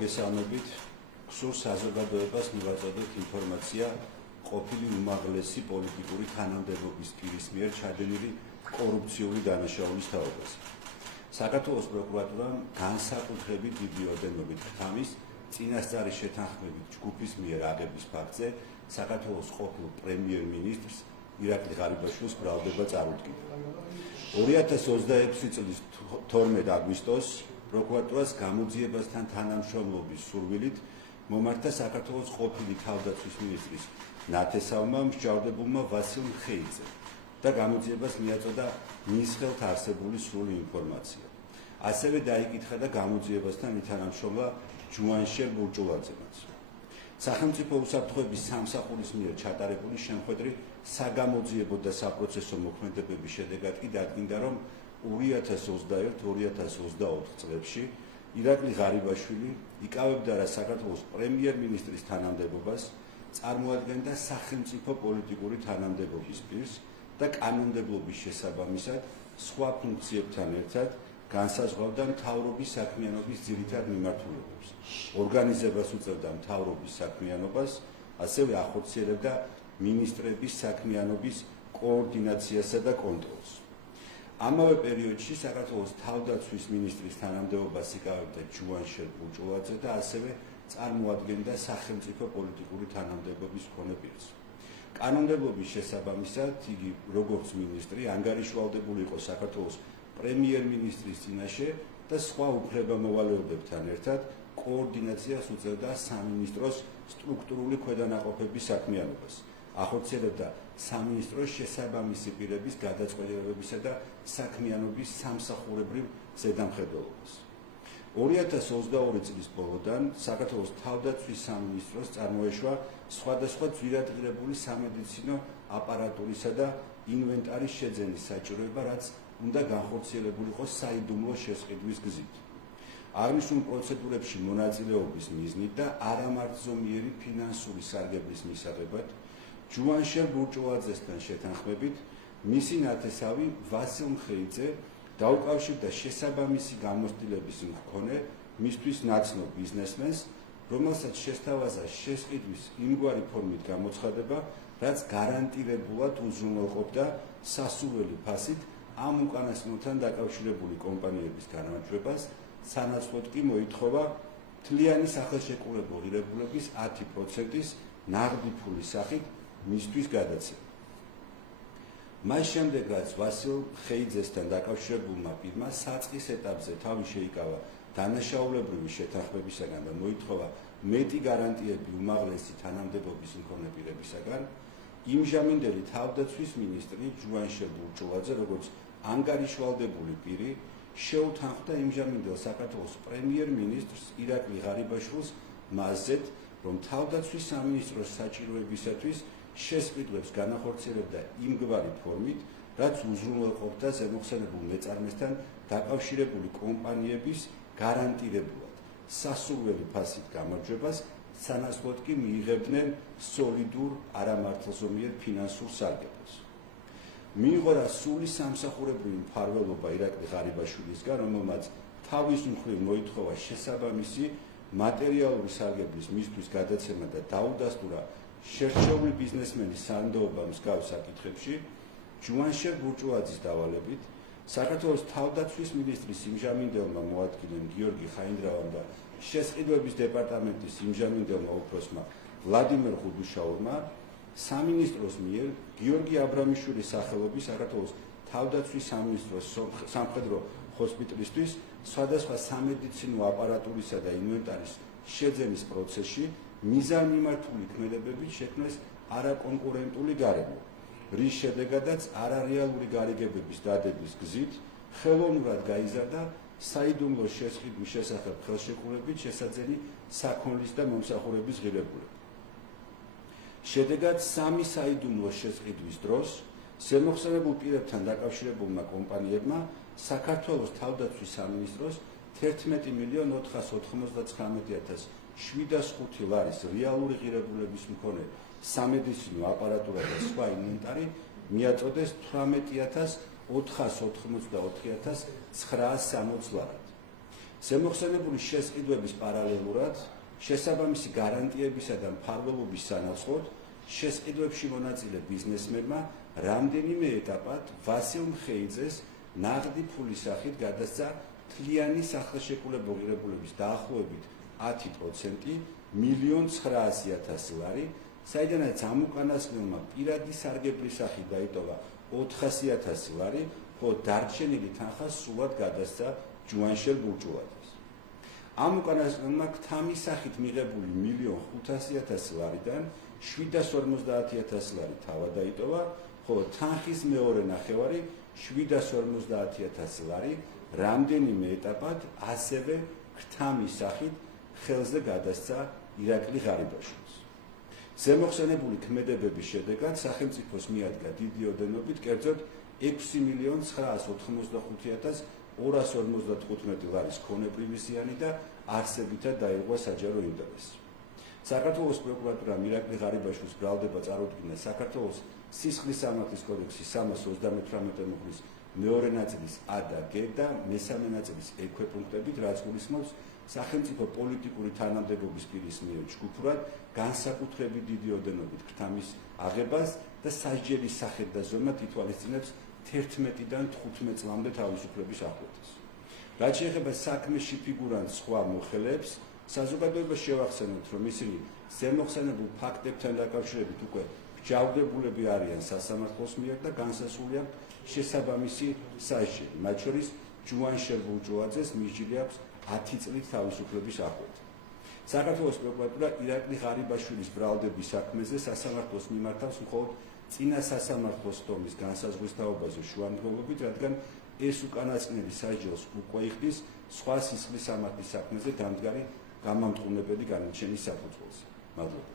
მოგესალმებით. Სულ საზოგადოებას მივაწოდოთ ინფორმაცია ყოფილი უმაღლესი პოლიტიკური თანამდებობის პირის მიერ ჩადენილი კორუფციული დანაშაულის თაობაზე. საქართველოს პროკურატურამ განსაკუთრებით დიდი ოდენობით ხამის წინასწარი შეთანხმებით ჯგუფის მიერ აღების ფაქტზე საქართველოს ყოფილ პრემიერ-მინისტრს ირაკლი ღარიბაშვილის ბრალდება წარუდგინა. 2026 წლის 12 აგვისტოს პროკურატურას გამოძიებასთან თანამშრომლობის სურვილით მომართა საქართველოს ყოფილი თავდაცვის მინისტრის ნათესავმა მსჯავრდებულმა ვასილ მხეიძე და გამოძიებას მიაწოდა მის ხელთ არსებული სრული ინფორმაცია. ასევე დაიკითხა და გამოძიებასთან ითანამშრომლა ჯუანშერ ბურჭულაძემაც. სახელმწიფო უსაფრთხოების სამსახურის მიერ ჩატარებული შემხედრი საგამოძიებო და საპროცესო მოქმედებების შედეგად კი დადგინდა, რომ 2021-2024 წლებში ირაკლი ღარიბაშვილი იკავებდა რა საქართველოს პრემიერ-მინისტრის თანამდებობას, წარმოადგენდა სახელმწიფო პოლიტიკური თანამდებობის პირს და კანონმდებლობის შესაბამისად სხვა ფუნქციებთან ერთად განსაზღვრავდა მთავრობის საქმიანობის ძირითად მიმართულებებს, ორგანიზებას უწევდა მთავრობის საქმიანობას, ასევე ახორციელებდა მინისტრების საქმიანობის კოორდინაციასა და კონტროლს. ამავე პერიოდში საქართველოს თავდაცვის მინისტრის თანამდებობას იკავებდა ჯუანშერ ბურჭულაძე და ასევე წარმოადგენდა სახელმწიფო პოლიტიკური თანამდებობის მქონე პირს. კანონმდებლობის შესაბამისად იგი როგორც მინისტრი ანგარიშვალდებული იყო საქართველოს პრემიერ-მინისტრის წინაშე და სხვა უფლებამოვალეობებთან ერთად კოორდინაციას უწევდა სამინისტროს სტრუქტურული ქვედანაყოფების საქმიანობას, ახორციელებდა სამინისტროს შესაბამისი პირების გადაწყვეტილებებისა და საქმიანობის სამსახურებრივ ზედამხედველობას. 2022 წლის ბოლოდან საქართველოს თავდაცვის სამინისტროს წარმოეშვა სხვადასხვა ძვირადღირებული სამედიცინო აპარატურისა და ინვენტარის შეძენის საჭიროება, რაც უნდა განხორციელებულიყო საიდუმლო შესყიდვის გზით. აღნიშნულ პროცედურებში მონაწილეობის მიზნით და არამართზომიერი ფინანსური სარგებლის მისაღებად ჯუანშერ ბურჭულაძესთან შეთანხმებით მისი ნათესავი ვასილ მხეიძე დაუკავშირდა შესაბამისი გამოცდილების მქონე მისთვის ნაცნობ ბიზნესმენს, რომელსაც შესთავაზა შესყიდვის იმგვარი ფორმით გამოცხადება, რაც გარანტირებულად უზრუნველყოფდა სასურველი ფასით ამ უკანასკნელთან დაკავშირებული კომპანიების განმათავებას, სანაცვლოდ კი მოითხოვა მთლიანი სახელშეკრულებო ღირებულების 10%-ის ნაღდი ფულის სახით მისთვის გადაცემა. მას შემდეგ, რაც ვასილ მხეიძესთან დაკავშირებულმა პირმა საწყის ეტაპზე თავი შეიკავა დანაშაულებრივი შეთანხმებისაგან და მოითხოვა მეტი გარანტიები უმაღლესი თანამდებობის მქონე პირებისაგან, იმჟამინდელი თავდაცვის მინისტრი ჯუანშერ ბურჭულაძე, როგორც ანგარიშვალდებული პირი, შეუთანხმდა იმჟამინდელ საქართველოს პრემიერ-მინისტრს ირაკლი ღარიბაშვილს მასზეც, რომ თავდაცვის სამინისტროს საჭიროებისათვის შესყიდვებს განახორციელებდა იმგვარი ფორმით, რაც უზრუნველყოფდა ზემოხსენებულ მეწარმესთან დაკავშირებული კომპანიების გარანტირებულად სასურველი ფასით გამარჯვებას, სანაცვლოდ კი მიიღებდნენ სოლიდურ არამართლზომიერ ფინანსურ სარგებლობას. მიიღო რა სული სამსახურებრივი მფარველობა ირაკლი ღარიბაშვილისგან, რომელმაც თავის მხრივ მოითხოვა შესაბამისი მატერიალური სარგებლის მისთვის გადაცემა და დაუდასტურა შერჩეული ბიზნესმენის სანდოობა მსგავს საკითხებში, ჯუანშერ ბურჭულაძის დავალებით საქართველოს თავდაცვის მინისტრის იმჟამინდელმა მოადგილემ გიორგი ხაინდრავამ და შესყიდვების დეპარტამენტის იმჟამინდელმა უფროსმა ვლადიმერ ხუდუშაურმა სამინისტროს მიერ გიორგი აბრამიშვილის სახელობის საქართველოს თავდაცვის სამინისტროს სამხედრო ჰოსპიტალისთვის სხვადასხვა სამედიცინო აპარატურისა და ინვენტარის შეძენის პროცესში მიზანმიმართული ქმედებებით შექმნეს არაკონკურენტული გარემო, რის შედეგადაც არარეალური გარიგებების დადების გზით ხელოვნურად გაიზარდა საიდუმლო შესყიდვის შესახებ ხელშეკრულებით შესაძენი საქონლის და მომსახურების ღირებულება. შედეგად სამი საიდუმლო შესყიდვის დროს ზემოხსენებულ პირებთან დაკავშირებულმა კომპანიებმა საქართველოს თავდაცვის სამინისტროს 11.499.705 ლარის რეალური ღირებულების მქონე სამედიცინო აპარატურა და სხვა ინვენტარი მიაწოდეს 18.484.960 ლარად. ზემოხსენებული შესყიდვების პარალელურად შესაბამისი გარანტიებისა და მფარველობის სანაცვლოდ შესყიდვებში მონაწილე ბიზნესმენმა რამდენიმე ეტაპად ვასილ მხეიძეს ნაღდი ფულის სახით გადასცა მთლიანი სახელშეკრულებულების დაახლოებით 10% 1,900,000 ლარი, საიდანაც ამ უკანასკნელმა პირადი სარგებლის სახით დაიტოვა 400,000 ლარი, ხოლო დარჩენილი თანხა სულად გადასცა ჯუანშელ ბურჯუაძეს. ამ უკანასკნელმა ქთამის სახით მიღებული 1,500,000 ლარიდან 750,000 ლარი თავად დაიტოვა, ხოლო თანხის მეორე ნახევარი 750,000 ლარი რამდენიმე ეტაპად ასევე ქთამის სახით ხელზე გადასცა ირაკლი ღარიბაშვილს. ზემოხსენებული ქმედებების შედეგად სახელმწიფოს მიადგა დიდი ოდენობით, კერძოდ 6,955,255 ლარის ქონებრივი და არსებითად დაირღვა საჯარო ინტერესი. საქართველოს პროკურატურამ ირაკლი ღარიბაშვილს ბრალდება წარუდგინა საქართველოს სისხლის სამართლის კოდექსის 328 მუხლის მეორე ნაწილის A და G და მესამე ნაწილის E ქვეპუნქტებით, რაც გულისხმობს სახელმწიფო პოლიტიკური თანამდებობის პირის მიერ ჯგუფურად განსაკუთრებით დიდი ოდენობით ქთამის აღებას და სასჯელის სახით და ზომად ითვალისწინებს 11-დან 15 წლამდე თავისუფლების აღკვეთას. რაც შეეხება საქმეში ფიგურანტ სხვა მოხელეებს, საზოგადოებას შევახსენოთ, რომ ისინი ზემოხსენებულ ფაქტებთან დაკავშირებით უკვე მსჯავრდებულები არიან სასამართლოს მიერ და განსასრული აქვს შესაბამისი სასჯელი, მათ შორის ჯუანშელ ბურჯუაძეს მისჯილი აქვს 10 წლით თავისუფლების აღკვეთა. საქართველოს პროკურატურა ირაკლი ღარიბაშვილის ბრალდების საქმეზე სასამართლოს მიმართავს მხოლოდ წინა სასამართლოს თომის განსაზღვრის თაობაზე შუამდგომლობით, რადგან ეს უკანასკნელი სასჯელს უკვე იხდის სხვა სისხლის სამართლის საქმეზე დამდგარი გამამტყუნებელი განაჩენის საფუძველზე. მადლობა.